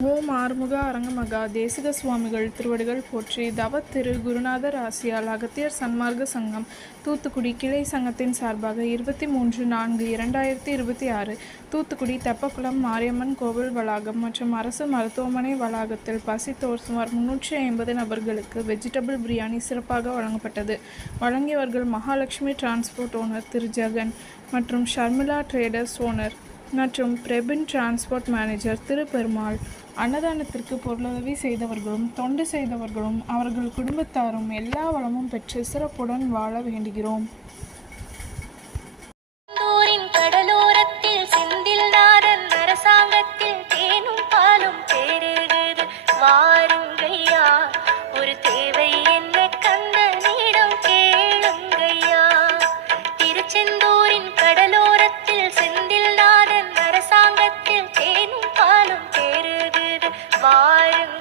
ஓம் ஆறுமுக அரங்கமகா தேசிக சுவாமிகள் திருவடிகள் போற்றி. தவ திரு குருநாதர் ஆசியால் அகத்தியர் சன்மார்க்க சங்கம் தூத்துக்குடி கிளை சங்கத்தின் சார்பாக 23/4/2026 தூத்துக்குடி தெப்பக்குளம் மாரியம்மன் கோவில் வளாகம் மற்றும் அரசு மருத்துவமனை வளாகத்தில் பசித்தோர் சுமார் 350 நபர்களுக்கு வெஜிடபிள் பிரியாணி சிறப்பாக வழங்கப்பட்டது. வழங்கியவர்கள் மகாலட்சுமி டிரான்ஸ்போர்ட் ஓனர் திரு ஜெகன் மற்றும் ஷர்மிளா ட்ரேடர்ஸ் ஓனர் மற்றும் பிரபின் டிரான்ஸ்போர்ட் மேனேஜர் திரு பெருமாள். அன்னதானத்திற்கு பொருளுதவி செய்தவர்களும் தொண்டு செய்தவர்களும் அவர்கள் குடும்பத்தாரும் எல்லா வளமும் பெற்று சிறப்புடன் வாழ வேண்டுகிறோம். கடலோரத்தில் செந்தில் நாதன் அரசாங்கத்தில் தேனும் பாலும் பெருகுது. வாருங்கய்யா, ஒரு தேவை என்ன கந்தனிடம் கேளுங்கய்யா. திருச்செந்தூரின் கடலோரத்தில் செந்தில் நாதன் அரசாங்கத்தில் தேனும் பாலும் பெருகுது. வாருங்க